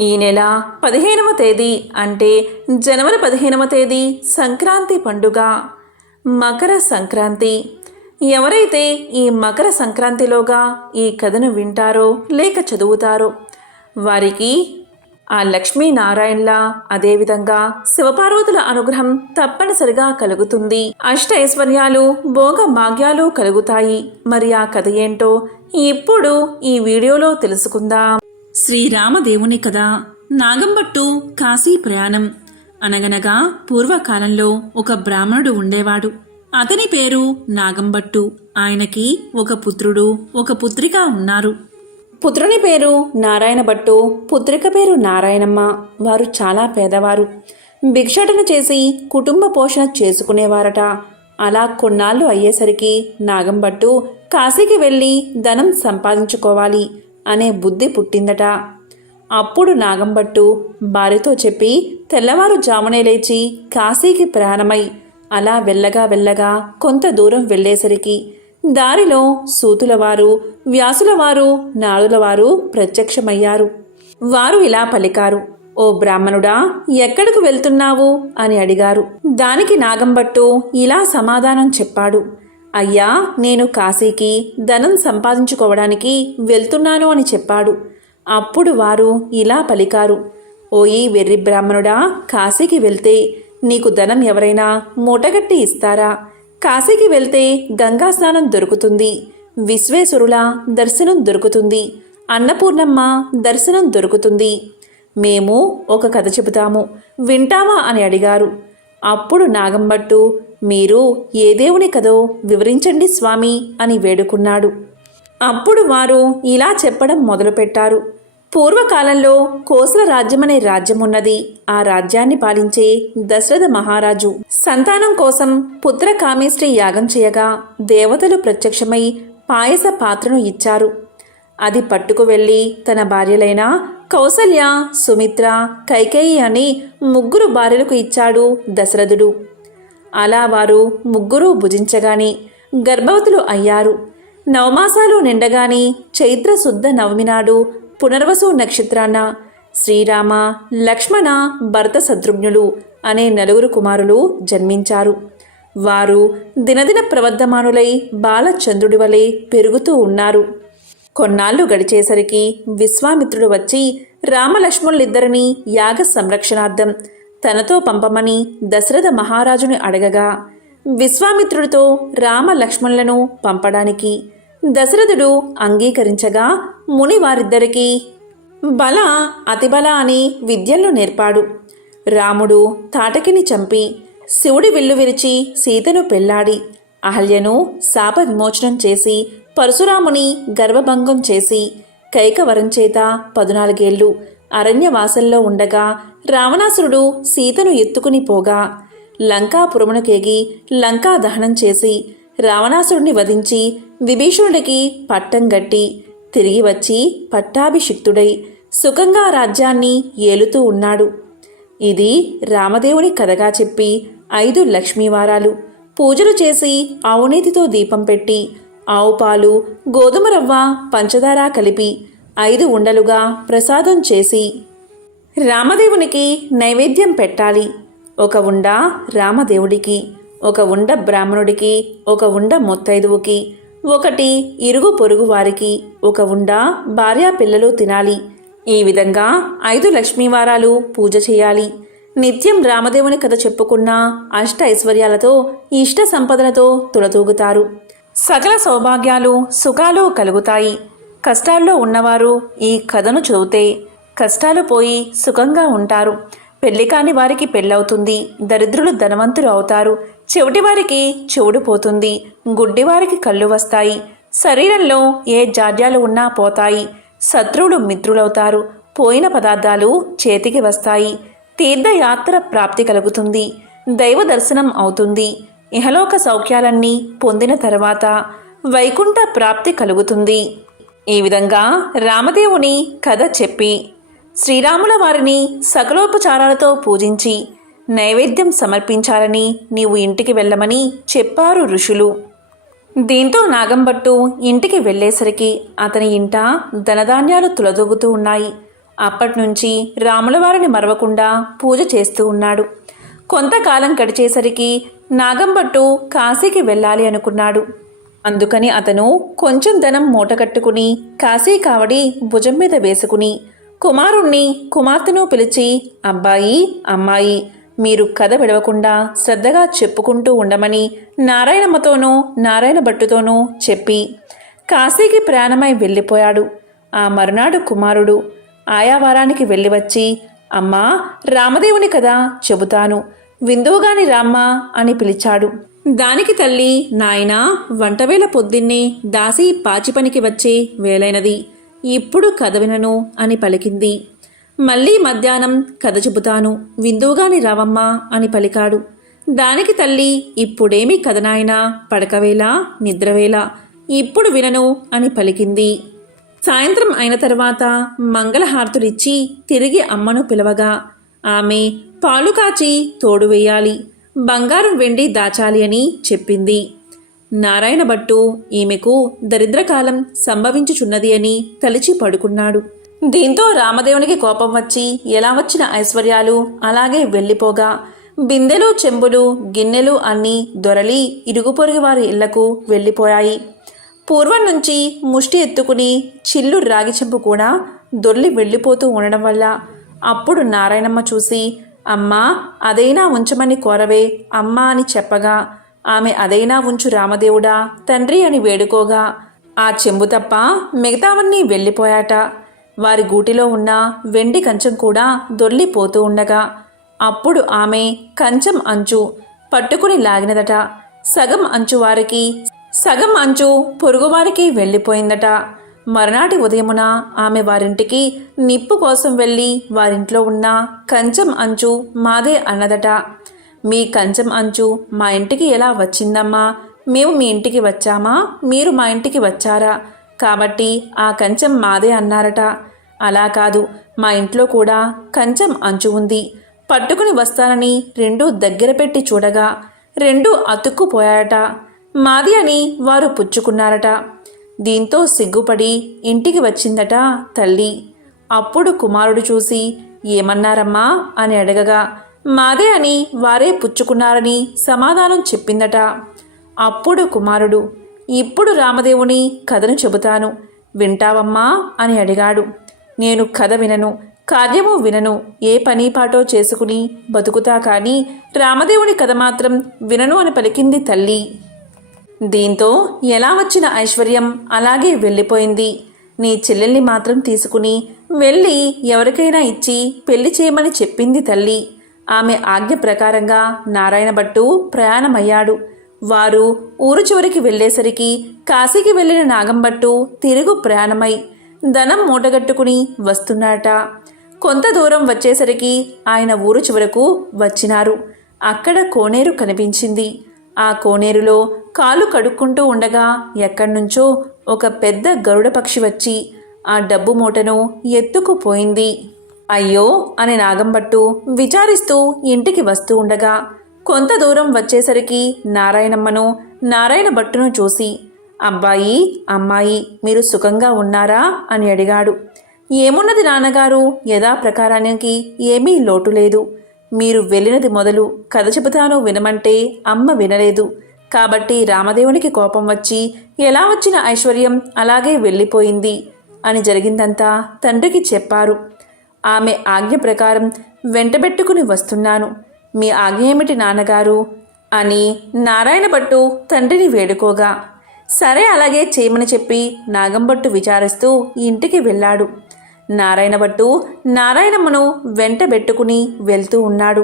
ఈ నెల 15వ తేదీ అంటే జనవరి 15వ తేదీ సంక్రాంతి పండుగ, మకర సంక్రాంతి. ఎవరైతే ఈ మకర సంక్రాంతిలోగా ఈ కథను వింటారో లేక చదువుతారో వారికి ఆ లక్ష్మీనారాయణల అదేవిధంగా శివపార్వతుల అనుగ్రహం తప్పనిసరిగా కలుగుతుంది. అష్ట ఐశ్వర్యాలు భోగ భాగ్యాలు కలుగుతాయి. మరి ఆ కథ ఏంటో ఇప్పుడు ఈ వీడియోలో తెలుసుకుందాం. శ్రీరామదేవుని కథ. నాగంభట్టు కాశీ ప్రయాణం. అనగనగా పూర్వకాలంలో ఒక బ్రాహ్మణుడు ఉండేవాడు. అతని పేరు నాగంభట్టు. ఆయనకి ఒక పుత్రుడు ఒక పుత్రిక ఉన్నారు. పుత్రుని పేరు నారాయణ భట్టు, పుత్రిక పేరు నారాయణమ్మ. వారు చాలా పేదవారు. భిక్షాటన చేసి కుటుంబ పోషణ చేసుకునేవారట. అలా కొన్నాళ్ళు అయ్యేసరికి నాగంభట్టు కాశీకి వెళ్ళి ధనం సంపాదించుకోవాలి అనే బుద్ధి పుట్టిందట. అప్పుడు నాగంభట్టు భార్యతో చెప్పి తెల్లవారుజామునే లేచి కాశీకి ప్రయాణమై అలా వెళ్ళగా కొంత దూరం వెళ్ళేసరికి దారిలో సూతులవారు, వ్యాసులవారు, నాడులవారు ప్రత్యక్షమయ్యారు. వారు ఇలా పలికారు, "ఓ బ్రాహ్మణుడా, ఎక్కడికి వెళ్తున్నావు?" అని అడిగారు. దానికి నాగంభట్టు ఇలా సమాధానం చెప్పాడు, "అయ్యా, నేను కాశీకి ధనం సంపాదించుకోవడానికి వెళ్తున్నాను" అని చెప్పాడు. అప్పుడు వారు ఇలా పలికారు, "ఓయి వెర్రి బ్రాహ్మణుడా, కాశీకి వెళ్తే నీకు ధనం ఎవరైనా మూటగట్టి ఇస్తారా? కాశీకి వెళ్తే గంగా స్నానం దొరుకుతుంది, విశ్వేశ్వరుల దర్శనం దొరుకుతుంది, అన్నపూర్ణమ్మ దర్శనం దొరుకుతుంది. మేము ఒక కథ చెబుతాము, వింటావా?" అని అడిగారు. అప్పుడు నాగంభట్టు, "మీరు ఏ దేవుని కథో వివరించండి స్వామి" అని వేడుకున్నాడు. అప్పుడు వారు ఇలా చెప్పడం మొదలుపెట్టారు. పూర్వకాలంలో కోసల రాజ్యమనే రాజ్యమున్నది. ఆ రాజ్యాన్ని పాలించే దశరథ మహారాజు సంతానం కోసం పుత్ర కామేష్టి యాగం చేయగా దేవతలు ప్రత్యక్షమై పాయస పాత్రను ఇచ్చారు. అది పట్టుకు వెళ్ళి తన భార్యలైన కౌసల్య, సుమిత్ర, కైకేయి అని 3 భార్యలకు ఇచ్చాడు దశరథుడు. అలా వారు 3 భుజించగాని గర్భవతులు అయ్యారు. నవమాసాలు నిండగాని చైత్ర శుద్ధ నవమి నాడు పునర్వసు నక్షత్రాన శ్రీరామ, లక్ష్మణ, భరత శత్రుఘ్నులు అనే 4 కుమారులు జన్మించారు. వారు దినదిన ప్రవర్ధమానులై బాలచంద్రుడి వలె పెరుగుతూ ఉన్నారు. కొన్నాళ్ళు గడిచేసరికి విశ్వామిత్రుడు వచ్చి రామలక్ష్మణులిద్దరినీ యాగ సంరక్షణార్థం తనతో పంపమని దశరథ మహారాజుని అడగగా విశ్వామిత్రుడితో రామలక్ష్మణులను పంపడానికి దశరథుడు అంగీకరించగా ముని వారిద్దరికీ బల, అతిబల అని విద్యలను నేర్పాడు. రాముడు తాటకిని చంపి శివుడి విల్లు విరిచి సీతను పెళ్లాడి అహల్యను శాప విమోచనం చేసి పరశురాముని గర్భభంగం చేసి కైకవరం చేత 14 ఏళ్లు అరణ్యవాసంలో ఉండగా రావణాసురుడు సీతను ఎత్తుకుని పోగా లంకాపురమునకేగి లంకా దహనం చేసి రావణాసురుడిని వధించి విభీషణుడికి పట్టం గట్టి తిరిగి వచ్చి పట్టాభిషిక్తుడై సుఖంగా రాజ్యాన్ని ఏలుతూ ఉన్నాడు. ఇది రామదేవుని కథగా చెప్పి 5 లక్ష్మీవారాలు పూజలు చేసి ఆవునేతితో దీపం పెట్టి ఆవు పాలు, గోధుమ రవ్వ, పంచదార కలిపి 5 ఉండలుగా ప్రసాదం చేసి రామదేవునికి నైవేద్యం పెట్టాలి. 1 ఉండ రామదేవుడికి, 1 ఉండ బ్రాహ్మణుడికి, 1 ఉండ ముత్తైదువుకి, 1 ఇరుగు పొరుగు వారికి, 1 ఉండ భార్యా పిల్లలు తినాలి. ఈ విధంగా 5 లక్ష్మీవారాలు పూజ చేయాలి. నిత్యం రామదేవుని కథ చెప్పుకున్న అష్ట ఐశ్వర్యాలతో ఇష్ట సంపదలతో తులతూగుతారు. సకల సౌభాగ్యాలు సుఖాలు కలుగుతాయి. కష్టాల్లో ఉన్నవారు ఈ కథను చదివితే కష్టాలు పోయి సుఖంగా ఉంటారు. పెళ్లి కాని వారికి పెళ్ళవుతుంది. దరిద్రులు ధనవంతులు అవుతారు. చెవిటివారికి చెవుడు పోతుంది. గుడ్డివారికి కళ్ళు వస్తాయి. శరీరంలో ఏ జాడ్యాలు ఉన్నా పోతాయి. శత్రువులు మిత్రులవుతారు. పోయిన పదార్థాలు చేతికి వస్తాయి. తీర్థయాత్ర ప్రాప్తి కలుగుతుంది. దైవ దర్శనం అవుతుంది. ఇహలోక సౌఖ్యాలన్నీ పొందిన తర్వాత వైకుంఠ ప్రాప్తి కలుగుతుంది. ఈ విధంగా రామదేవుని కథ చెప్పి శ్రీరాముల వారిని సకలోపచారాలతో పూజించి నైవేద్యం సమర్పించాలని నీవు ఇంటికి వెళ్ళమని చెప్పారు ఋషులు. దీంతో నాగంభట్టు ఇంటికి వెళ్ళేసరికి అతని ఇంట ధనధాన్యాలు తులదూగుతూ ఉన్నాయి. అప్పటినుంచి రాములవారిని మరవకుండా పూజ చేస్తూ ఉన్నాడు. కొంతకాలం గడిచేసరికి నాగంభట్టు కాశీకి వెళ్ళాలి అనుకున్నాడు. అందుకని అతను కొంచెం ధనం మూటకట్టుకుని కాశీ కావడి భుజం మీద వేసుకుని కుమారుణ్ణి కుమార్తెను పిలిచి, అబ్బాయి అమ్మాయి, మీరు కథ విడవకుండా శ్రద్ధగా చెప్పుకుంటూ ఉండమని నారాయణమ్మతోనూ నారాయణ భట్టుతోనూ చెప్పి కాశీకి ప్రయాణమై వెళ్ళిపోయాడు. ఆ మరునాడు కుమారుడు ఆయా వారానికి వెళ్ళి వచ్చి, అమ్మా రామదేవుని కదా చెబుతాను, విందువుగాని రామ్మా అని పిలిచాడు. దానికి తల్లి, నాయనా వంటవేళ పొద్దున్నే దాసి పాచి పనికి వచ్చే వేలైనది, ఇప్పుడు కథ వినను అని పలికింది. మళ్ళీ మధ్యాహ్నం కథ చెబుతాను, విందువుగాని రావమ్మా అని పలికాడు. దానికి తల్లి, ఇప్పుడేమి కథ నాయనా, పడకవేళ నిద్రవేళ, ఇప్పుడు వినను అని పలికింది. సాయంత్రం అయిన తర్వాత మంగళహారతులిచ్చి తిరిగి అమ్మను పిలవగా ఆమె పాలు కాచి తోడు వేయాలి, బంగారం వెండి దాచాలి అని చెప్పింది. నారాయణ భట్టు ఈమెకు దరిద్రకాలం సంభవించుచున్నది అని తలిచి పడుకున్నాడు. దీంతో రామదేవునికి కోపం వచ్చి ఎలా వచ్చిన ఐశ్వర్యాలు అలాగే వెళ్ళిపోగా బిందెలు చెంబులు గిన్నెలు అన్నీ దొరలి ఇరుగు పొరుగు వారి ఇళ్లకు వెళ్ళిపోయాయి. పూర్వం నుంచి ముష్టి ఎత్తుకుని చిల్లు రాగి చెంపు కూడా దొర్లి వెళ్ళిపోతూ ఉండడం వల్ల అప్పుడు నారాయణమ్మ చూసి, అమ్మా అదైనా ఉంచమని కోరవే అమ్మా అని చెప్పగా ఆమె అదైనా ఉంచు రామదేవుడా తండ్రి అని వేడుకోగా ఆ చెంబు తప్ప మిగతావన్నీ వెళ్ళిపోయాట. వారి గూటిలో ఉన్న వెండి కంచం కూడా దొర్లిపోతూ ఉండగా అప్పుడు ఆమె కంచం అంచు పట్టుకుని లాగినదట. సగం అంచు వారికి, సగం అంచు పొరుగువారికి వెళ్ళిపోయిందట. మరునాటి ఉదయమున ఆమె వారింటికి నిప్పు కోసం వెళ్ళి వారింట్లో ఉన్న కంచం అంచు మాదే అన్నదట. మీ కంచం అంచు మా ఇంటికి ఎలా వచ్చిందమ్మా? మేము మీ ఇంటికి వచ్చామా, మీరు మా ఇంటికి వచ్చారా, కాబట్టి ఆ కంచం మాదే అన్నారట. అలా కాదు, మా ఇంట్లో కూడా కంచం అంచు ఉంది, పట్టుకుని వస్తానని రెండూ దగ్గర పెట్టి చూడగా రెండూ అతుక్కుపోయాయట. మాది అని వారు పుచ్చుకున్నారట. దీంతో సిగ్గుపడి ఇంటికి వచ్చిందట తల్లి. అప్పుడు కుమారుడు చూసి, ఏమన్నారమ్మా అని అడగగా మాదే అని వారే పుచ్చుకున్నారని సమాధానం చెప్పిందట. అప్పుడు కుమారుడు, ఇప్పుడు రామదేవుని కథను చెబుతాను, వింటావమ్మా అని అడిగాడు. నేను కథ వినను, కార్యము వినను, ఏ పని పాటో చేసుకుని బతుకుతా కానీ రామదేవుని కథ మాత్రం వినను అని పలికింది తల్లి. దీంతో ఎలా వచ్చిన ఐశ్వర్యం అలాగే వెళ్ళిపోయింది. నీ చెల్లెల్ని మాత్రం తీసుకుని వెళ్ళి ఎవరికైనా ఇచ్చి పెళ్లి చేయమని చెప్పింది తల్లి. ఆమె ఆజ్ఞ ప్రకారంగా నారాయణ భట్టు ప్రయాణమయ్యాడు. వారు ఊరు చివరికి వెళ్ళేసరికి కాశీకి వెళ్ళిన నాగంభట్టు తిరుగు ప్రయాణమై ధనం మూటగట్టుకుని వస్తున్నాడట. కొంత దూరం వచ్చేసరికి ఆయన ఊరు చివరకు వచ్చినారు. అక్కడ కోనేరు కనిపించింది. ఆ కోనేరులో కాలు కడుక్కుంటూ ఉండగా ఎక్కడ్నుంచో ఒక పెద్ద గరుడ పక్షి వచ్చి ఆ డబ్బు మూటను ఎత్తుకుపోయింది. అయ్యో అని నాగంభట్టు విచారిస్తూ ఇంటికి వస్తూ ఉండగా కొంత దూరం వచ్చేసరికి నారాయణమ్మను నారాయణ భట్టును చూసి, అబ్బాయి అమ్మాయి మీరు సుఖంగా ఉన్నారా అని అడిగాడు. ఏమున్నది నాన్నగారు, యథాప్రకారానికి ఏమీ లోటు లేదు. మీరు వెళ్ళినది మొదలు కథ చెబుతాను వినమంటే అమ్మ వినలేదు, కాబట్టి రామదేవునికి కోపం వచ్చి ఎలా వచ్చిన ఐశ్వర్యం అలాగే వెళ్ళిపోయింది అని జరిగిందంతా తండ్రికి చెప్పారు. ఆమె ఆజ్ఞ ప్రకారం వెంటబెట్టుకుని వస్తున్నాను, మీ ఆజ్ఞ ఏమిటి నాన్నగారు అని నారాయణ భట్టు తండ్రిని వేడుకోగా సరే అలాగే చేయమని చెప్పి నాగంభట్టు విచారిస్తూ ఇంటికి వెళ్ళాడు. నారాయణ భట్టు నారాయణమ్మను వెంటబెట్టుకుని వెళ్తూ ఉన్నాడు.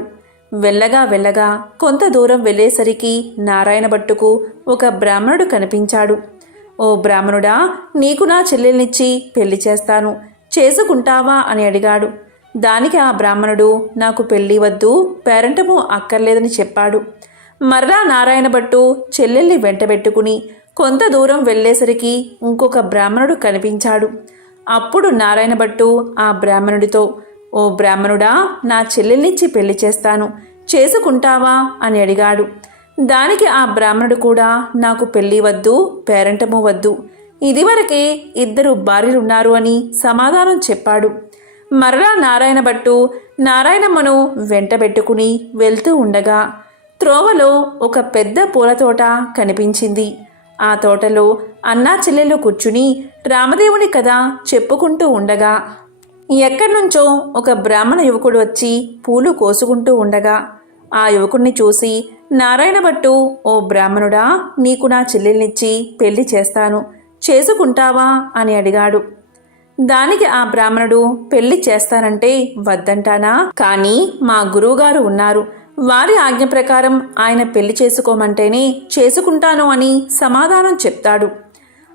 వెళ్ళగా వెళ్ళగా కొంత దూరం వెళ్ళేసరికి నారాయణ భట్టుకు ఒక బ్రాహ్మణుడు కనిపించాడు. ఓ బ్రాహ్మణుడా, నీకు నా చెల్లెల్నిచ్చి పెళ్లి చేస్తాను, చేసుకుంటావా అని అడిగాడు. దానికి ఆ బ్రాహ్మణుడు, నాకు పెళ్లి వద్దు, పేరంటము అక్కర్లేదని చెప్పాడు. మరలా నారాయణ భట్టు చెల్లెల్ని వెంటబెట్టుకుని కొంత దూరం వెళ్ళేసరికి ఇంకొక బ్రాహ్మణుడు కనిపించాడు. అప్పుడు నారాయణ భట్టు ఆ బ్రాహ్మణుడితో, ఓ బ్రాహ్మణుడా, నా చెల్లెల్నిచ్చి పెళ్లి చేస్తాను, చేసుకుంటావా అని అడిగాడు. దానికి ఆ బ్రాహ్మణుడు కూడా, నాకు పెళ్లి వద్దు, పేరంటము వద్దు, ఇదివరకే 2 భార్యలున్నారు అని సమాధానం చెప్పాడు. మరలా నారాయణ భట్టు నారాయణమ్మను వెంటబెట్టుకుని వెళ్తూ ఉండగా త్రోవలో ఒక పెద్ద పూల తోట కనిపించింది. ఆ తోటలో అన్నా చెల్లెలు కూర్చుని రామదేవుని కథ చెప్పుకుంటూ ఉండగా ఎక్కడ్నుంచో ఒక బ్రాహ్మణ యువకుడు వచ్చి పూలు కోసుకుంటూ ఉండగా ఆ యువకుడిని చూసి నారాయణ భట్టు, ఓ బ్రాహ్మణుడా, నీకు నా చెల్లెల్నిచ్చి పెళ్లి చేస్తాను, చేసుకుంటావా అని అడిగాడు. దానికి ఆ బ్రాహ్మణుడు, పెళ్లి చేస్తానంటే వద్దంటానా, కానీ మా గురువుగారు ఉన్నారు, వారి ఆజ్ఞ ప్రకారం ఆయన పెళ్లి చేసుకోమంటేనే చేసుకుంటాను అని సమాధానం చెప్తాడు.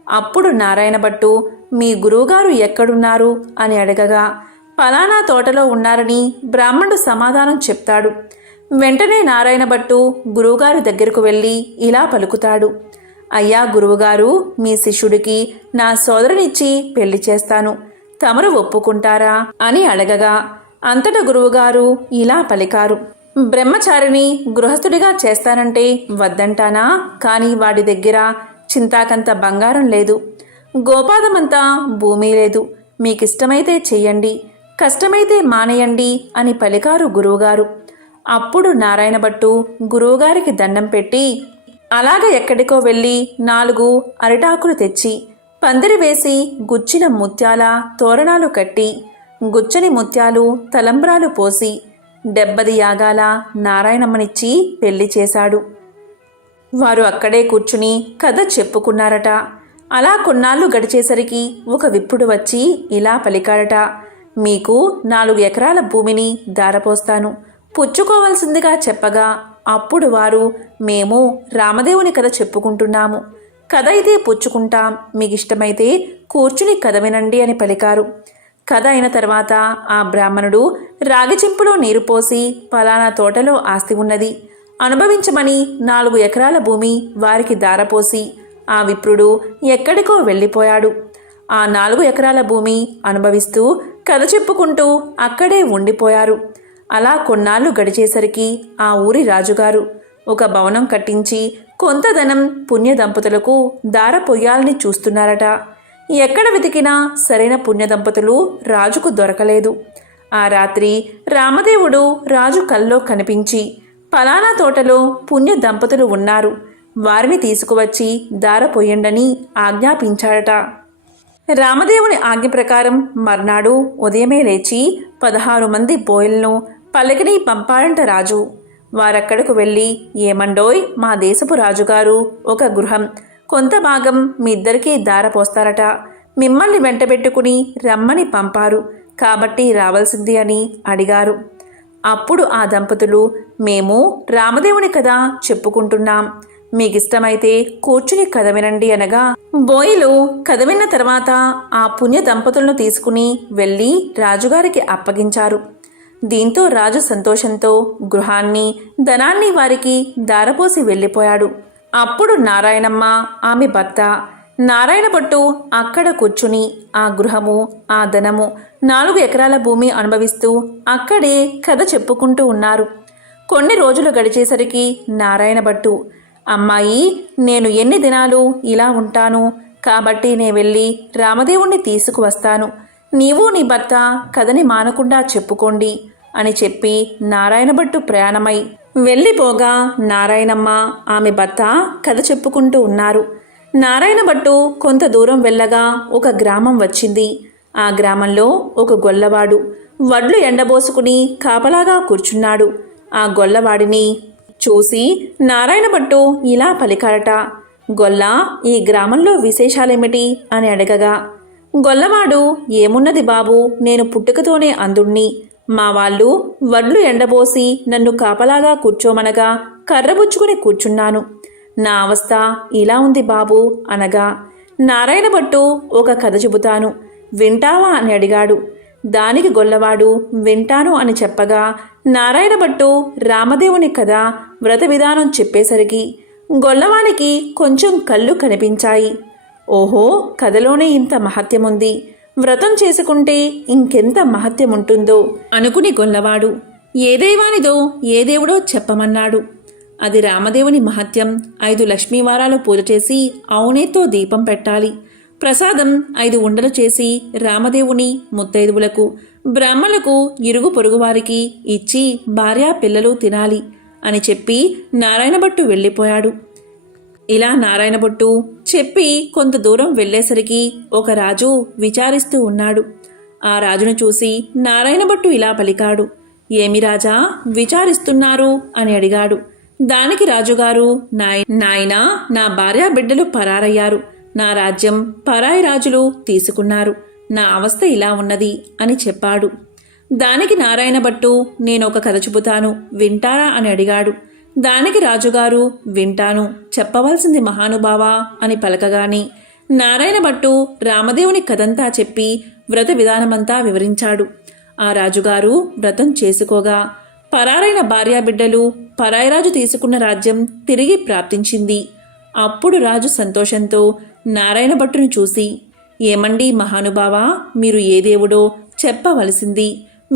అప్పుడు నారాయణ భట్టు, మీ గురువుగారు ఎక్కడున్నారు అని అడగగా పలానా తోటలో ఉన్నారని బ్రాహ్మణుడు సమాధానం చెప్తాడు. వెంటనే నారాయణ భట్టు గురువుగారి దగ్గరకు వెళ్ళి ఇలా పలుకుతాడు, అయ్యా గురువుగారు, మీ శిష్యుడికి నా సోదరునిచ్చి పెళ్లి చేస్తాను, తమరు ఒప్పుకుంటారా అని అడగగా అంతట గురువుగారు ఇలా పలికారు, బ్రహ్మచారిని గృహస్థుడిగా చేస్తానంటే వద్దంటానా, కానీ వాడి దగ్గర చింతాకంత బంగారం లేదు, గోపాదమంతా భూమి లేదు, మీకిష్టమైతే చెయ్యండి, కష్టమైతే మానేయండి అని పలికారు గురువుగారు. అప్పుడు నారాయణ భట్టు గురువుగారికి దండం పెట్టి అలాగ ఎక్కడికో వెళ్ళి 4 అరిటాకులు తెచ్చి పందిరి వేసి గుచ్చిన ముత్యాల తోరణాలు కట్టి గుచ్చని ముత్యాలు తలంబ్రాలు పోసి 70 యాగాల నారాయణమ్మనిచ్చి పెళ్లి చేశాడు. వారు అక్కడే కూర్చుని కథ చెప్పుకున్నారట. అలా కొన్నాళ్ళు గడిచేసరికి ఒక విప్రుడు వచ్చి ఇలా పలికాడట, మీకు 4 ఎకరాల భూమిని దారపోస్తాను, పుచ్చుకోవలసిందిగా చెప్పగా అప్పుడు వారు, మేము రామదేవుని కథ చెప్పుకుంటున్నాము, కథ అయితే పుచ్చుకుంటాం, మీకు ఇష్టమైతే కూర్చుని కథ వినండి అని పలికారు. కథ అయిన తర్వాత ఆ బ్రాహ్మణుడు రాగి చెంపులో నీరు పోసి పలానా తోటలో ఆస్తి ఉన్నది, అనుభవించమని 4 ఎకరాల భూమి వారికి దారపోసి ఆ విప్రుడు ఎక్కడికో వెళ్ళిపోయాడు. ఆ 4 ఎకరాల భూమి అనుభవిస్తూ కథ చెప్పుకుంటూ అక్కడే ఉండిపోయారు. అలా కొన్నాళ్ళు గడిచేసరికి ఆ ఊరి రాజుగారు ఒక భవనం కట్టించి కొంత ధనం పుణ్య దంపతులకు దార పొయ్యాలని చూస్తున్నారట. ఎక్కడ వెతికినా సరైన పుణ్య దంపతులు రాజుకు దొరకలేదు. ఆ రాత్రి రామదేవుడు రాజు కల్లో కనిపించి, పలానా తోటలో పుణ్య దంపతులు ఉన్నారు, వారిని తీసుకువచ్చి దార పొయ్యండని ఆజ్ఞాపించాడట. రామదేవుని ఆజ్ఞ ప్రకారం మర్నాడు ఉదయమే లేచి 16 మంది బోయలను పల్లకిని పంపాడంట రాజు. వారక్కడకు వెళ్ళి, ఏమండోయ్, మా దేశపు రాజుగారు ఒక గృహం కొంత భాగం మీ ఇద్దరికీ దార పోస్తారట, మిమ్మల్ని వెంటబెట్టుకుని రమ్మని పంపారు, కాబట్టి రావాల్సింది అని అడిగారు. అప్పుడు ఆ దంపతులు, మేము రామదేవుని కథ చెప్పుకుంటున్నాం, మీకిష్టమైతే కూర్చుని కథ వినండి అనగా బోయిలు కథ విన్న తర్వాత ఆ పుణ్య దంపతులను తీసుకుని వెళ్ళి రాజుగారికి అప్పగించారు. దీంతో రాజు సంతోషంతో గృహాన్ని ధనాన్ని వారికి దారపోసి వెళ్ళిపోయాడు. అప్పుడు నారాయణమ్మ, ఆమె భర్త నారాయణ భట్టు అక్కడ కూర్చుని ఆ గృహము ఆ ధనము 4 ఎకరాల భూమి అనుభవిస్తూ అక్కడే కథ చెప్పుకుంటూ ఉన్నారు. కొన్ని రోజులు గడిచేసరికి నారాయణ భట్టు, అమ్మాయి, నేను ఎన్ని దినాలు ఇలా ఉంటాను, కాబట్టి నేను వెళ్ళి రామదేవుణ్ణి తీసుకువస్తాను, నీవు నీ భర్త కథని మానకుండా చెప్పుకోండి అని చెప్పి నారాయణ భట్టు ప్రయాణమై వెళ్ళిపోగా నారాయణమ్మ ఆమె భర్త కథ చెప్పుకుంటూ ఉన్నారు. నారాయణ భట్టు కొంత దూరం వెళ్ళగా ఒక గ్రామం వచ్చింది. ఆ గ్రామంలో ఒక గొల్లవాడు వడ్లు ఎండబోసుకుని కాపలాగా కూర్చున్నాడు. ఆ గొల్లవాడిని చూసి నారాయణ భట్టు ఇలా పలికారట, గొల్ల, ఈ గ్రామంలో విశేషాలేమిటి అని అడగగా గొల్లవాడు, ఏమున్నది బాబు, నేను పుట్టుకతోనే అందుణ్ణి, మా వాళ్ళు వడ్లు ఎండబోసి నన్ను కాపలాగా కూర్చోమనగా కర్రబుచ్చుకుని కూర్చున్నాను, నా అవస్థ ఇలా ఉంది బాబు అనగా నారాయణ భట్టు ఒక కథ చెబుతాను, వింటావా అని అడిగాడు. దానికి గొల్లవాడు వింటాను అని చెప్పగా నారాయణ భట్టు రామదేవుని కథ వ్రత విధానం చెప్పేసరికి గొల్లవానికి కొంచెం కళ్ళు కనిపించాయి. ఓహో, కథలోనే ఇంత మహత్యముంది, వ్రతం చేసుకుంటే ఇంకెంత మహత్యముంటుందో అనుకుని గొల్లవాడు ఏ దైవానిదో ఏ దేవుడో చెప్పమన్నాడు. అది రామదేవుని మహత్యం. 5 లక్ష్మీవారాలు పూజ చేసి అవునేతో దీపం పెట్టాలి. ప్రసాదం 5 ఉండలు చేసి రామదేవుని ముత్తైదువులకు బ్రాహ్మణులకు ఇరుగు పొరుగువారికి ఇచ్చి భార్యా పిల్లలు తినాలి అని చెప్పి నారాయణభట్టు వెళ్ళిపోయాడు. ఇలా నారాయణభట్టు చెప్పి కొంత దూరం వెళ్ళేసరికి ఒక రాజు విచారిస్తూ ఉన్నాడు. ఆ రాజును చూసి నారాయణభట్టు ఇలా పలికాడు. ఏమి రాజా విచారిస్తున్నారు అని అడిగాడు. దానికి రాజుగారు, నాయనా, నా భార్యా బిడ్డలు పరారయ్యారు, నా రాజ్యం పరాయి రాజులు తీసుకున్నారు, నా అవస్థ ఇలా ఉన్నది అని చెప్పాడు. దానికి నారాయణభట్టు, నేనొక కథ చెబుతాను, వింటారా అని అడిగాడు. దానికి రాజుగారు, వింటాను, చెప్పవలసింది మహానుభావా అని పలకగాని నారాయణభట్టు రామదేవుని కథంతా చెప్పి వ్రత విధానమంతా వివరించాడు. ఆ రాజుగారు వ్రతం చేసుకోగా పరారైన భార్యాబిడ్డలు పరాయిరాజు తీసుకున్న రాజ్యం తిరిగి ప్రాప్తించింది. అప్పుడు రాజు సంతోషంతో నారాయణభట్టును చూసి, ఏమండి మహానుభావా, మీరు ఏ దేవుడో చెప్పవలసింది,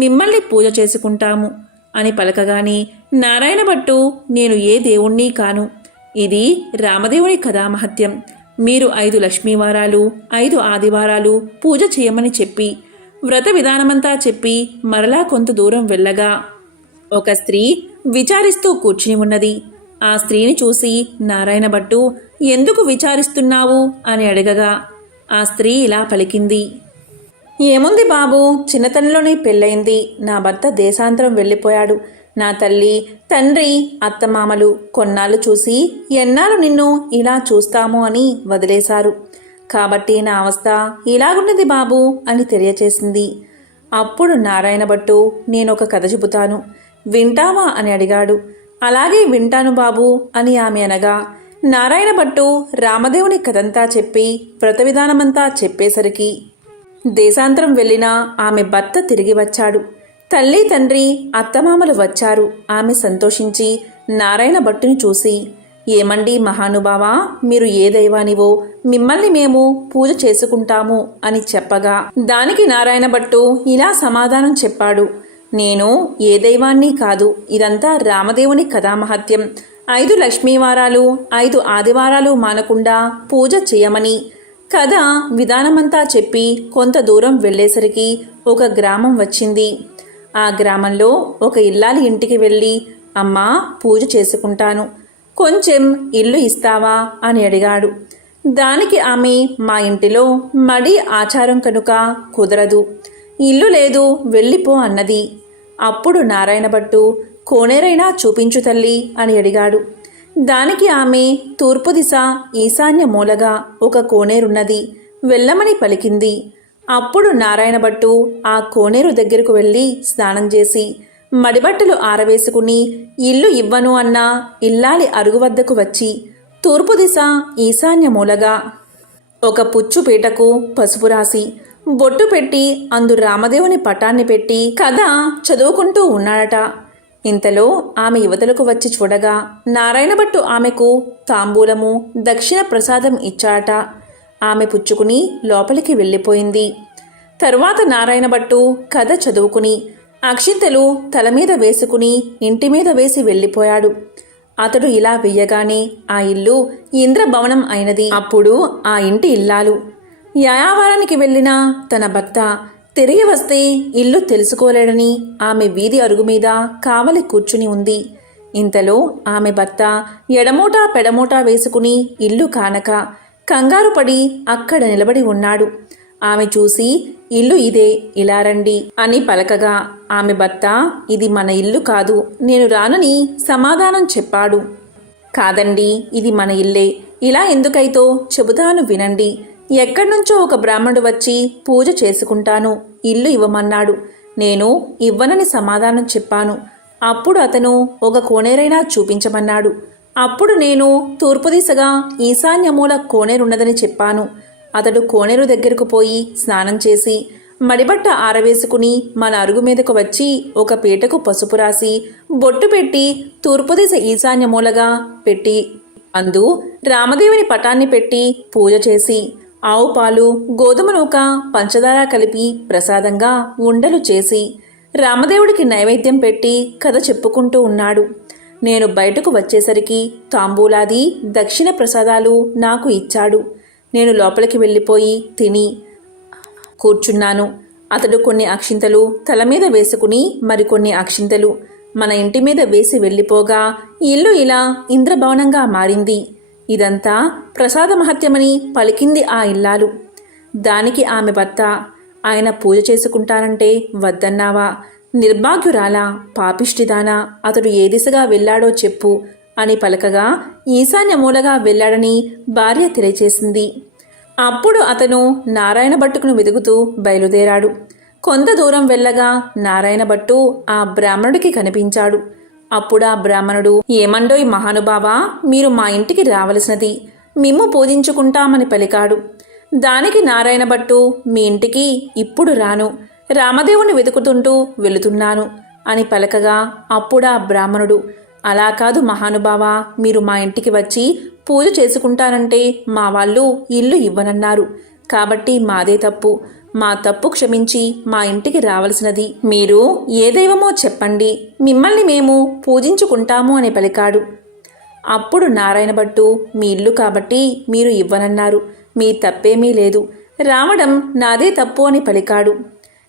మిమ్మల్ని పూజ చేసుకుంటాము అని పలకగాని నారాయణభట్టు, నేను ఏ దేవుణ్ణి కాను, ఇది రామదేవుని కథామహత్యం, మీరు 5 లక్ష్మీవారాలు 5 ఆదివారాలు పూజ చేయమని చెప్పి వ్రత విధానమంతా చెప్పి మరలా కొంత దూరం వెళ్ళగా ఒక స్త్రీ విచారిస్తూ కూర్చుని ఉన్నది. ఆ స్త్రీని చూసి నారాయణభట్టు, ఎందుకు విచారిస్తున్నావు అని అడగగా ఆ స్త్రీ ఇలా పలికింది. ఏముంది బాబు, చిన్నతనంలోనే పెళ్ళయింది, నా భర్త దేశాంతరం వెళ్ళిపోయాడు, నా తల్లి తండ్రి అత్తమామలు కొన్నాళ్ళు చూసి ఎన్నాళ్ళు నిన్ను ఇలా చూస్తాము అని వదిలేశారు, కాబట్టి నా అవస్థ ఇలాగున్నది బాబు అని తెలియచేసింది. అప్పుడు నారాయణభట్టు, నేనొక కథ చెబుతాను, వింటావా అని అడిగాడు. అలాగే వింటాను బాబు అని ఆమె అనగా నారాయణభట్టు రామదేవుని కథంతా చెప్పి వ్రత విధానమంతా చెప్పేసరికి దేశాంతరం వెళ్ళిన ఆమె భర్త తిరిగి వచ్చాడు. తల్లి తండ్రి అత్తమామలు వచ్చారు. ఆమె సంతోషించి నారాయణభట్టుని చూసి, ఏమండి మహానుభావా, మీరు ఏ దైవానివో మిమ్మల్ని మేము పూజ చేసుకుంటాము అని చెప్పగా దానికి నారాయణభట్టు ఇలా సమాధానం చెప్పాడు. నేను ఏ దైవాన్ని కాదు, ఇదంతా రామదేవుని కథామహత్యం, 5 లక్ష్మీవారాలు 5 ఆదివారాలు మానకుండా పూజ చేయమని కథ విధానమంతా చెప్పి కొంత దూరం వెళ్ళేసరికి ఒక గ్రామం వచ్చింది. ఆ గ్రామంలో ఒక ఇల్లాలి ఇంటికి వెళ్ళి, అమ్మా, పూజ చేసుకుంటాను, కొంచెం ఇల్లు ఇస్తావా అని అడిగాడు. దానికి ఆమె, మా ఇంటిలో మడి ఆచారం కనుక కుదరదు, ఇల్లు లేదు, వెళ్ళిపో అన్నది. అప్పుడు నారాయణభట్టు, కోనేరైనా చూపించు తల్లి అని అడిగాడు. దానికి ఆమె, తూర్పు దిశ ఈశాన్య మూలగా ఒక కోనేరున్నది, వెళ్ళమని పలికింది. అప్పుడు నారాయణభట్టు ఆ కోనేరు దగ్గరకు వెళ్ళి స్నానం చేసి మడిబట్టలు ఆరవేసుకుని ఇల్లు ఇవ్వను అన్న ఇల్లాలి అరుగు వద్దకు వచ్చి తూర్పు దిశ ఈశాన్య మూలగా ఒక పుచ్చు పీటకు పసుపు రాసి బొట్టు పెట్టి అందు రామదేవుని పటాన్ని పెట్టి కథ చదువుకుంటూ ఉన్నాడట. ఇంతలో ఆమె యువతలకు వచ్చి చూడగా నారాయణభట్టు ఆమెకు తాంబూలము దక్షిణ ప్రసాదం ఇచ్చాట. ఆమె పుచ్చుకుని లోపలికి వెళ్ళిపోయింది. తరువాత నారాయణభట్టు కథ చదువుకుని అక్షింతలు తల మీద వేసుకుని ఇంటి మీద వేసి వెళ్ళిపోయాడు. అతడు ఇలా వెయ్యగానే ఆ ఇల్లు ఇంద్రభవనం అయినది. అప్పుడు ఆ ఇంటి ఇల్లాలు యాయావారానికి వెళ్ళిన తన భర్త తిరిగి వస్తే ఇల్లు తెలుసుకోలేడని ఆమె వీధి అరుగు మీద కావలి కూర్చుని ఉంది. ఇంతలో ఆమె భర్త ఎడమోటా పెడమోటా వేసుకుని ఇల్లు కానక కంగారు పడి అక్కడ నిలబడి ఉన్నాడు. ఆమె చూసి, ఇల్లు ఇదే, ఇలా రండి అని పలకగా ఆమె భర్త, ఇది మన ఇల్లు కాదు, నేను రానని సమాధానం చెప్పాడు. కాదండి, ఇది మన ఇల్లే, ఇలా ఎందుకైతో చెబుతాను వినండి. ఎక్కడ్నుంచో ఒక బ్రాహ్మణుడు వచ్చి పూజ చేసుకుంటాను, ఇల్లు ఇవ్వమన్నాడు. నేను ఇవ్వనని సమాధానం చెప్పాను. అప్పుడు అతను ఒక కోనేరైనా చూపించమన్నాడు. అప్పుడు నేను తూర్పు దిశగా ఈశాన్యమూల కోనేరున్నదని చెప్పాను. అతడు కోనేరు దగ్గరకు పోయి స్నానం చేసి మడిబట్ట ఆరవేసుకుని మన అరుగు మీదకు వచ్చి ఒక పీటకు పసుపు రాసి బొట్టు పెట్టి తూర్పు దిశ ఈశాన్యమూలగా పెట్టి అందు రామదేవుని పటాన్ని పెట్టి పూజ చేసి ఆవు పాలు గోధుమ నూక పంచదార కలిపి ప్రసాదంగా ఉండలు చేసి రామదేవుడికి నైవేద్యం పెట్టి కథ చెప్పుకుంటూ ఉన్నాడు. నేను బయటకు వచ్చేసరికి తాంబూలాది దక్షిణ ప్రసాదాలు నాకు ఇచ్చాడు. నేను లోపలికి వెళ్ళిపోయి తిని కూర్చున్నాను. అతడు కొన్ని అక్షింతలు తల మీద వేసుకుని మరికొన్ని అక్షింతలు మన ఇంటి మీద వేసి వెళ్ళిపోగా ఇల్లు ఇలా ఇంద్రభవనంగా మారింది. ఇదంతా ప్రసాద మహత్యమని పలికింది ఆ ఇల్లాలు. దానికి ఆమె భర్త, ఆయన పూజ చేసుకుంటానంటే వద్దన్నావా? నిర్భాగ్యురాలా, పాపిష్టిదానా, అతడు ఏ దిశగా వెళ్ళాడో చెప్పు అని పలకగా ఈశాన్య మూలగా వెళ్ళాడని భార్య తెలియచేసింది. అప్పుడు అతను నారాయణ భట్టుకును వెతుకుతూ బయలుదేరాడు. కొంత దూరం వెళ్ళగా నారాయణ భట్టు ఆ బ్రాహ్మణుడికి కనిపించాడు. అప్పుడు ఆ బ్రాహ్మణుడు, ఏమండోయ్ మహానుభావా, మీరు మా ఇంటికి రావలసినది, మిమ్ము పూజించుకుంటామని పలికాడు. దానికి నారాయణ భట్టు, మీ ఇంటికి ఇప్పుడు రాను, రామదేవుని వెతుకుతుంటూ వెళుతున్నాను అని పలకగా అప్పుడు ఆ బ్రాహ్మణుడు, అలా కాదు మహానుభావా, మీరు మా ఇంటికి వచ్చి పూజ చేసుకుంటానంటే మా వాళ్ళు ఇల్లు ఇవ్వనన్నారు, కాబట్టి మాదే తప్పు, మా తప్పు క్షమించి మా ఇంటికి రావలసినది, మీరు ఏ దైవమో చెప్పండి, మిమ్మల్ని మేము పూజించుకుంటాము అని పలికాడు. అప్పుడు నారాయణ భట్టు, మీ ఇల్లు కాబట్టి మీరు ఇవ్వనన్నారు, మీ తప్పేమీ లేదు, రావడం నాదే తప్పు అని పలికాడు.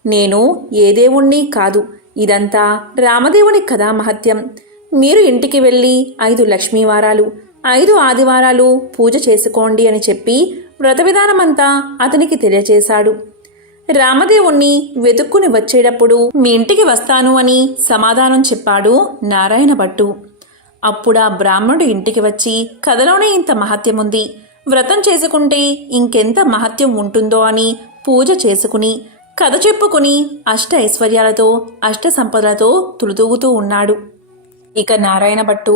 నేను ఏ దేవుణ్ణి కాదు, ఇదంతా రామదేవుని కథా మహత్యం. మీరు ఇంటికి వెళ్ళి 5 లక్ష్మీవారాలు 5 ఆదివారాలు పూజ చేసుకోండి అని చెప్పి వ్రత విధానమంతా అతనికి తెలియచేశాడు. రామదేవుణ్ణి వెతుక్కుని వచ్చేటప్పుడు మీ ఇంటికి వస్తాను అని సమాధానం చెప్పాడు నారాయణ భట్టు. అప్పుడు ఆ బ్రాహ్మణుడు ఇంటికి వచ్చి, కథలోనే ఇంత మహత్యముంది, వ్రతం చేసుకుంటే ఇంకెంత మహత్యం ఉంటుందో అని పూజ చేసుకుని కథ చెప్పుకుని అష్ట ఐశ్వర్యాలతో అష్ట సంపదలతో తులుతూగుతూ ఉన్నాడు. ఇక నారాయణ భట్టు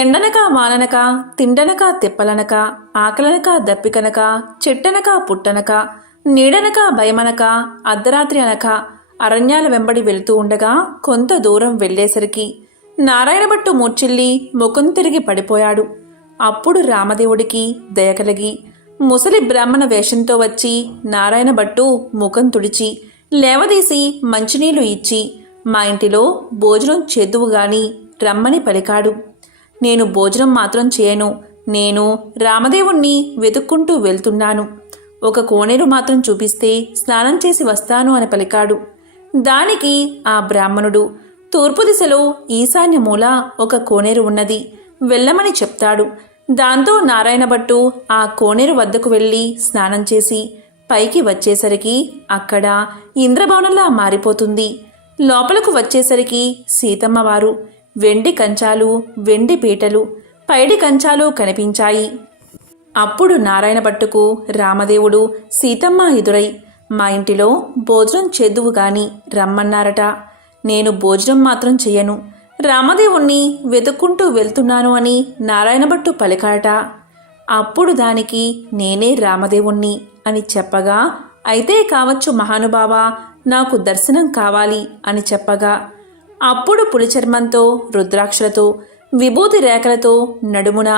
ఎండనక వాననక తిండనక తెప్పలనక ఆకలనక దప్పికనక చెట్టనక పుట్టనక నీడనక భయమనక అర్ధరాత్రి అనక అరణ్యాల వెంబడి వెళుతూ ఉండగా కొంత దూరం వెళ్ళేసరికి నారాయణ భట్టు మూర్చిల్లి ముఖం తిరిగి పడిపోయాడు. అప్పుడు రామదేవుడికి దయ కలిగి ముసలి బ్రాహ్మణ వేషంతో వచ్చి నారాయణ భట్టు ముఖం తుడిచి లేవదీసి మంచినీళ్లు ఇచ్చి మా ఇంటిలో భోజనం చేద్దువుగాని రమ్మని పలికాడు. నేను భోజనం మాత్రం చేయను, నేను రామదేవుణ్ణి వెతుక్కుంటూ వెళ్తున్నాను, ఒక కోనేరు మాత్రం చూపిస్తే స్నానం చేసి వస్తాను అని పలికాడు. దానికి ఆ బ్రాహ్మణుడు, తూర్పు దిశలో ఈశాన్య మూల ఒక కోనేరు ఉన్నది, వెళ్ళమని చెప్తాడు. దాంతో నారాయణ భట్టు ఆ కోనేరు వద్దకు వెళ్ళి స్నానం చేసి పైకి వచ్చేసరికి అక్కడ ఇంద్రభవనంలా మారిపోతుంది. లోపలకు వచ్చేసరికి సీతమ్మవారు వెండి కంచాలు వెండి పీటలు పైడి కంచాలు కనిపించాయి. అప్పుడు నారాయణ భట్టుకు రామదేవుడు సీతమ్మ ఎదురై, మా ఇంటిలో భోజనం చేద్దువు గాని రమ్మన్నారట, నేను భోజనం మాత్రం చెయ్యను, రామదేవుణ్ణి వెతుక్కుంటూ వెళ్తున్నాను అని నారాయణ భట్టు పలికాట. అప్పుడు దానికి నేనే రామదేవుణ్ణి అని చెప్పగా, అయితే కావచ్చు మహానుభావా, నాకు దర్శనం కావాలి అని చెప్పగా అప్పుడు పులిచర్మంతో రుద్రాక్షలతో విభూతి రేఖలతో నడుమున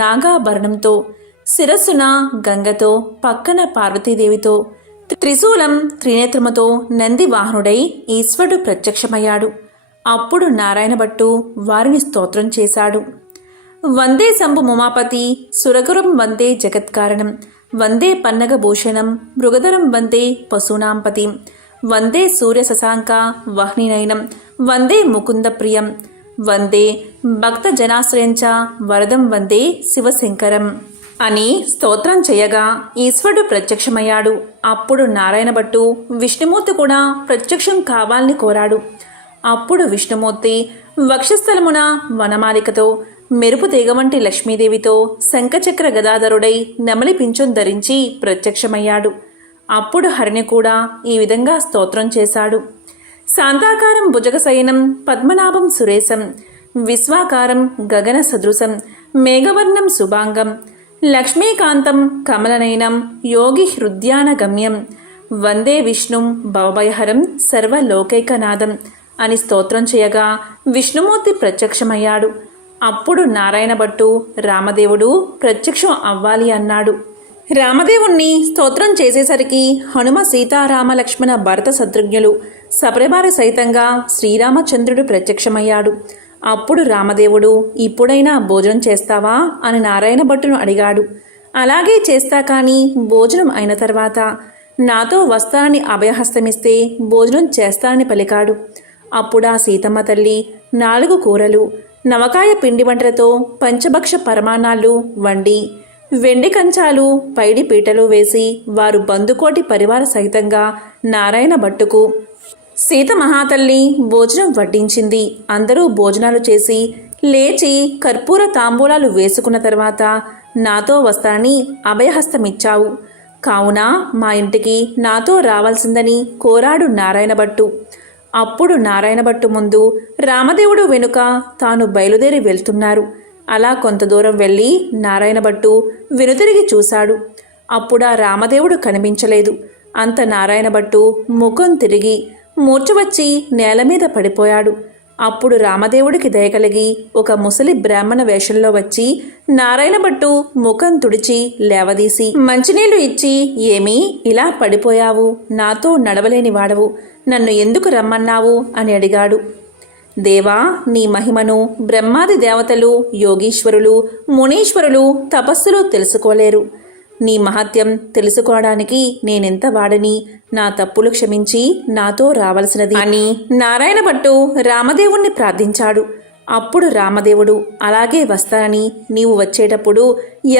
నాగాభరణంతో శిరస్సున గంగతో పక్కన పార్వతీదేవితో త్రిశూలం త్రినేత్రముతో నంది వాహనుడై ఈశ్వరుడు ప్రత్యక్షమయ్యాడు. అప్పుడు నారాయణ భట్టు వారిని స్తోత్రం చేశాడు. వందే శంభు ఉమాపతి సురగురం వందే జగత్కారణం వందే పన్నగభూషణం మృగధరం వందే పశూనాంపతిం వందే సూర్య శశాంక వహ్నినయనం వందే ముకుంద ప్రియం వందే భక్త జనాశ్రయంచ వరదం వందే శివశంకరం అని స్తోత్రం చేయగా ఈశ్వరుడు ప్రత్యక్షమయ్యాడు. అప్పుడు నారాయణ భట్టు విష్ణుమూర్తి కూడా ప్రత్యక్షం కావాలని కోరాడు. అప్పుడు విష్ణుమూర్తి వక్షస్థలమున వనమాలికతో మెరుపు తీగ వంటి లక్ష్మీదేవితో శంఖచక్ర గదాధరుడై నెమలి పింఛం ధరించి ప్రత్యక్షమయ్యాడు. అప్పుడు హరిని కూడా ఈ విధంగా స్తోత్రం చేశాడు. శాంతాకారం భుజగశయనం పద్మనాభం సురేశం విశ్వాకారం గగన సదృశం మేఘవర్ణం శుభాంగం లక్ష్మీకాంతం కమలనయనం యోగి హృద్యాన గమ్యం వందే విష్ణుం భవభయహరం సర్వలోకైకనాథం అని స్తోత్రం చేయగా విష్ణుమూర్తి ప్రత్యక్షమయ్యాడు. అప్పుడు నారాయణ భట్టు రామదేవుడు ప్రత్యక్షం అవ్వాలి అన్నాడు. రామదేవుణ్ణి స్తోత్రం చేసేసరికి హనుమ సీతారామ లక్ష్మణ భరత శత్రుఘ్నులు సపరివార సహితంగా శ్రీరామచంద్రుడు ప్రత్యక్షమయ్యాడు. అప్పుడు రామదేవుడు ఇప్పుడైనా భోజనం చేస్తావా అని నారాయణ భట్టును అడిగాడు. అలాగే చేస్తా కానీ భోజనం అయిన తర్వాత నాతో వస్తానని అభయహస్తమిస్తే భోజనం చేస్తానని పలికాడు. అప్పుడా సీతమ్మ తల్లి 4 కూరలు, నవకాయ పిండి వంటలతో పంచభక్ష పరమాన్నాలు వండి వెండి కంచాలు పైడి పీటలు వేసి వారు బందుకోటి పరివార సహితంగా నారాయణ భట్టుకు సీత మహాతల్లి భోజనం వడ్డించింది. అందరూ భోజనాలు చేసి లేచి కర్పూర తాంబూలాలు వేసుకున్న తర్వాత నాతో వస్తానని అభయహస్తమిచ్చావు, కావున మా ఇంటికి నాతో రావాల్సిందని కోరాడు నారాయణ భట్టు. అప్పుడు నారాయణ భట్టు ముందు, రామదేవుడు వెనుక తాను బయలుదేరి వెళ్తున్నారు. అలా కొంత దూరం వెళ్ళి నారాయణ భట్టు వెనుతిరిగి చూశాడు. అప్పుడా రామదేవుడు కనిపించలేదు. అంత నారాయణ భట్టు ముఖం తిరిగి మూర్ఛ వచ్చి నేల మీద పడిపోయాడు. అప్పుడు రామదేవుడికి దయకలిగి ఒక ముసలి బ్రాహ్మణ వేషంలో వచ్చి నారాయణ భట్టు ముఖం తుడిచి లేవదీసి మంచినీళ్లు ఇచ్చి, ఏమీ ఇలా పడిపోయావు, నాతో నడవలేని వాడవు, నన్ను ఎందుకు రమ్మన్నావు అని అడిగాడు. దేవా, నీ మహిమను బ్రహ్మాది దేవతలు, యోగీశ్వరులు, మునీశ్వరులు తపస్సులు తెలుసుకోలేరు. నీ మహత్యం తెలుసుకోవడానికి నేనెంత వాడని, నా తప్పులు క్షమించి నాతో రావలసినది అని నారాయణ భట్టు రామదేవుణ్ణి ప్రార్థించాడు. అప్పుడు రామదేవుడు, అలాగే వస్తానని, నీవు వచ్చేటప్పుడు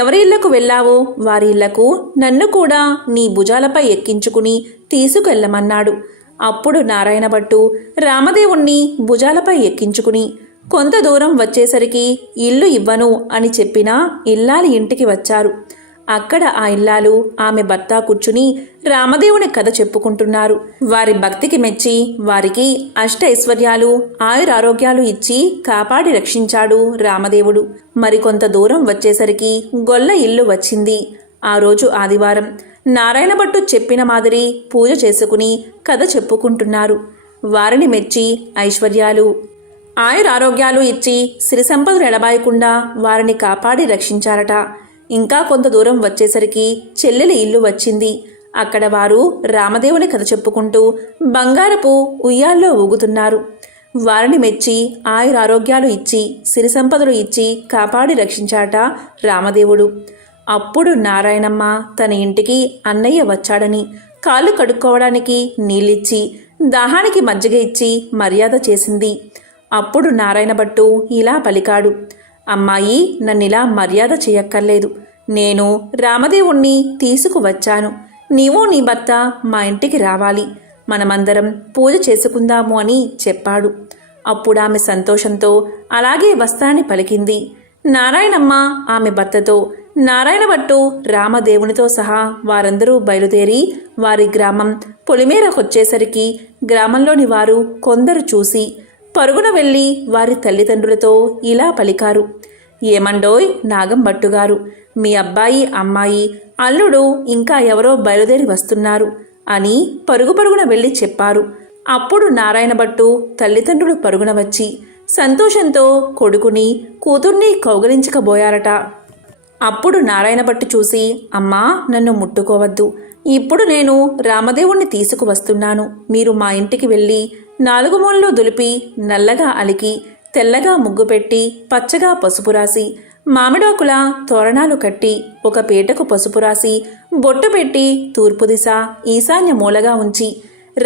ఎవరి ఇళ్లకు వెళ్ళావో వారి ఇళ్లకు నన్ను కూడా నీ భుజాలపై ఎక్కించుకుని తీసుకెళ్ళమన్నాడు. అప్పుడు నారాయణ భట్టు రామదేవుణ్ణి భుజాలపై ఎక్కించుకుని కొంత దూరం వచ్చేసరికి ఇల్లు ఇవ్వను అని చెప్పిన ఇల్లాలి ఇంటికి వచ్చారు. అక్కడ ఆ ఇల్లాలు ఆమె భర్త కూర్చుని రామదేవుని కథ చెప్పుకుంటున్నారు. వారి భక్తికి మెచ్చి వారికి అష్ట ఐశ్వర్యాలు, ఆయురారోగ్యాలు ఇచ్చి కాపాడి రక్షించాడు రామదేవుడు. మరికొంత దూరం వచ్చేసరికి గొల్ల ఇల్లు వచ్చింది. ఆ రోజు ఆదివారం. నారాయణ భట్టు చెప్పిన మాదిరి పూజ చేసుకుని కథ చెప్పుకుంటున్నారు. వారిని మెచ్చి ఐశ్వర్యాలు, ఆయురారోగ్యాలు ఇచ్చి సిరి సంపదలు ఎడబాయకుండా వారిని కాపాడి రక్షించారట. ఇంకా కొంత దూరం వచ్చేసరికి చెల్లెలి ఇల్లు వచ్చింది. అక్కడ వారు రామదేవుని కథ చెప్పుకుంటూ బంగారపు ఉయ్యాల్లో ఊగుతున్నారు. వారిని మెచ్చి ఆయురారోగ్యాలు ఇచ్చి సిరి సంపదలు ఇచ్చి కాపాడి రక్షించాట రామదేవుడు. అప్పుడు నారాయణమ్మ తన ఇంటికి అన్నయ్య వచ్చాడని కాళ్ళు కడుక్కోవడానికి నీళ్ళిచ్చి దాహానికి మజ్జిగ ఇచ్చి మర్యాద చేసింది. అప్పుడు నారాయణ భట్టు ఇలా పలికాడు, అమ్మాయి, నన్నిలా మర్యాద చేయక్కర్లేదు. నేను రామదేవుణ్ణి తీసుకువచ్చాను. నీవు నీ భర్త మా ఇంటికి రావాలి, మనమందరం పూజ చేసుకుందాము అని చెప్పాడు. అప్పుడు ఆమె సంతోషంతో అలాగే వస్తానని పలికింది. నారాయణమ్మ ఆమె భర్తతో, నారాయణ భట్టు రామదేవునితో సహా వారందరూ బయలుదేరి వారి గ్రామం పొలిమేరకొచ్చేసరికి గ్రామంలోని వారు కొందరు చూసి పరుగున వెళ్ళి వారి తల్లిదండ్రులతో ఇలా పలికారు, ఏమండోయ్ నాగం భట్టుగారు, మీ అబ్బాయి, అమ్మాయి, అల్లుడు ఇంకా ఎవరో బయలుదేరి వస్తున్నారు అని పరుగున వెళ్ళి చెప్పారు. అప్పుడు నారాయణ భట్టు తల్లిదండ్రులు పరుగున వచ్చి సంతోషంతో కొడుకుని కూతుర్ని కౌగలించకబోయారట. అప్పుడు నారాయణ భట్టు చూసి, అమ్మా, నన్ను ముట్టుకోవద్దు, ఇప్పుడు నేను రామదేవుణ్ణి తీసుకువస్తున్నాను. మీరు మా ఇంటికి వెళ్ళి 4 మూలలో దులిపి నల్లగా అలికి తెల్లగా ముగ్గు పెట్టి పచ్చగా పసుపు రాసి మామిడాకుల తోరణాలు కట్టి ఒక పీటకు పసుపు రాసి బొట్టు పెట్టి తూర్పు దిశ ఈశాన్య మూలగా ఉంచి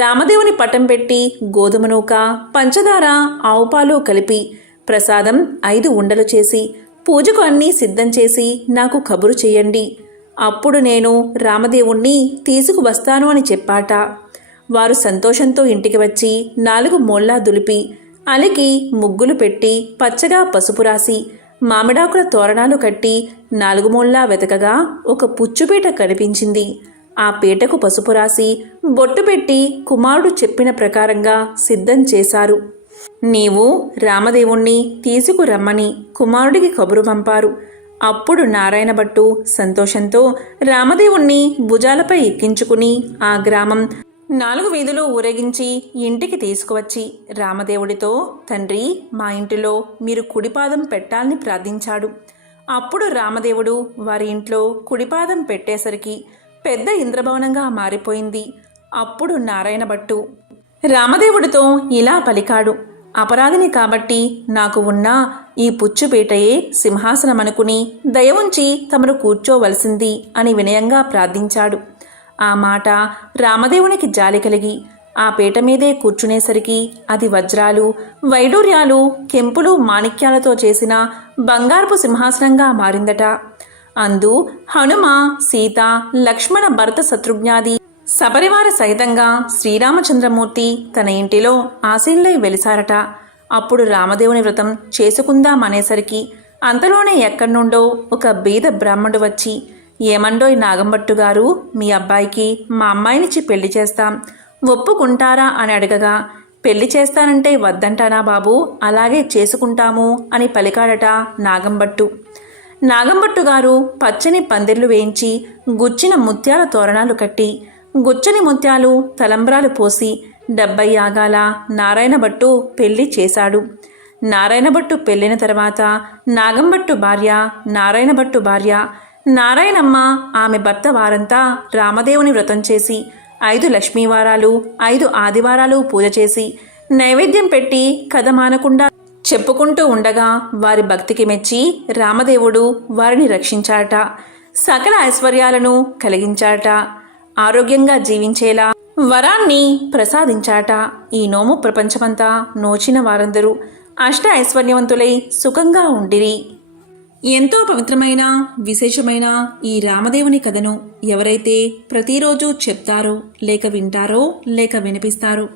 రామదేవుని పటం పెట్టి గోధుమ నూక, పంచదార, ఆవుపాలు కలిపి ప్రసాదం 5 ఉండలు చేసి పూజకు అన్నీ సిద్ధం చేసి నాకు కబురు చెయ్యండి. అప్పుడు నేను రామదేవుణ్ణి తీసుకువస్తాను అని చెప్పాట. వారు సంతోషంతో ఇంటికి వచ్చి 4 మూల్లా దులిపి అలికి ముగ్గులు పెట్టి పచ్చగా పసుపు రాసి మామిడాకుల తోరణాలు కట్టి 4 మూల్లా వెతకగా ఒక పుచ్చుపీట కనిపించింది. ఆ పీటకు పసుపు రాసి బొట్టు పెట్టి కుమారుడు చెప్పిన ప్రకారంగా సిద్ధం చేశారు. నీవు రామదేవుణ్ణి తీసుకురమ్మని కుమారుడికి కబురు పంపారు. అప్పుడు నారాయణ భట్టు సంతోషంతో రామదేవుణ్ణి భుజాలపై ఎక్కించుకుని ఆ గ్రామం 4 వీధులు ఊరేగించి ఇంటికి తీసుకువచ్చి రామదేవుడితో, తండ్రి, మా ఇంటిలో మీరు కుడిపాదం పెట్టాలని ప్రార్థించాడు. అప్పుడు రామదేవుడు వారి ఇంట్లో కుడిపాదం పెట్టేసరికి పెద్ద ఇంద్రభవనంగా మారిపోయింది. అప్పుడు నారాయణ భట్టు రామదేవుడితో ఇలా పలికాడు, అపరాధిని కాబట్టి నాకు ఉన్న ఈ పుచ్చుపీటయే సింహాసనమనుకుని దయ ఉంచి తమను కూర్చోవలసింది అని వినయంగా ప్రార్థించాడు. ఆ మాట రామదేవునికి జాలి కలిగి ఆ పీట మీదే కూర్చునేసరికి అది వజ్రాలు, వైడూర్యాలు, కెంపులు, మాణిక్యాలతో చేసిన బంగారపు సింహాసనంగా మారిందట. అందు హనుమ, సీత, లక్ష్మణ, భరత, శత్రుఘ్నాది సపరివార సహితంగా శ్రీరామచంద్రమూర్తి తన ఇంటిలో ఆసీనులై వెలిసారట. అప్పుడు రామదేవుని వ్రతం చేసుకుందామనేసరికి అంతలోనే ఎక్కడి నుండో ఒక బీద బ్రాహ్మణుడు వచ్చి, ఏమండోయ్ నాగంభట్టు గారు, మీ అబ్బాయికి మా అమ్మాయినిచ్చి పెళ్లి చేస్తాం, ఒప్పుకుంటారా అని అడగగా, పెళ్లి చేస్తానంటే వద్దంటానా బాబు, అలాగే చేసుకుంటాము అని పలికాడట నాగంభట్టు. నాగంభట్టు గారు పచ్చని పందిర్లు వేయించి గుచ్చిన ముత్యాల తోరణాలు కట్టి గుచ్చని ముత్యాలు తలంబ్రాలు పోసి 70 యాగాల నారాయణభట్టు పెళ్లి చేశాడు. నారాయణభట్టు పెళ్ళిన తర్వాత నాగంభట్టు భార్య, నారాయణభట్టు భార్య నారాయణమ్మ, ఆమె భర్త వారంతా రామదేవుని వ్రతం చేసి 5 లక్ష్మీవారాలు, 5 ఆదివారాలు పూజ చేసి నైవేద్యం పెట్టి కథ మానకుండా చెప్పుకుంటూ ఉండగా వారి భక్తికి మెచ్చి రామదేవుడు వారిని రక్షించాట, సకల ఐశ్వర్యాలను కలిగించాట, ఆరోగ్యంగా జీవించేలా వరాన్ని ప్రసాదించాట. ఈ నోము ప్రపంచమంతా నోచిన వారందరూ అష్ట ఐశ్వర్యవంతులై సుఖంగా ఉండిరి. ఎంతో పవిత్రమైన విశేషమైన ఈ రామదేవుని కథను ఎవరైతే ప్రతిరోజు చెప్తారో, లేక వింటారో, లేక వినిపిస్తారో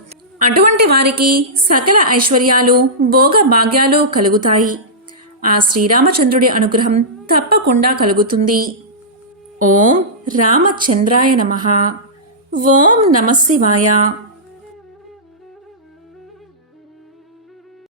అటువంటి వారికి సకల ఐశ్వర్యాలు, భోగ భాగ్యాలు కలుగుతాయి. ఆ శ్రీరామచంద్రుడి అనుగ్రహం తప్పకుండా కలుగుతుంది. ఓం రామచంద్రాయ నమః. ఓం నమః శివాయ.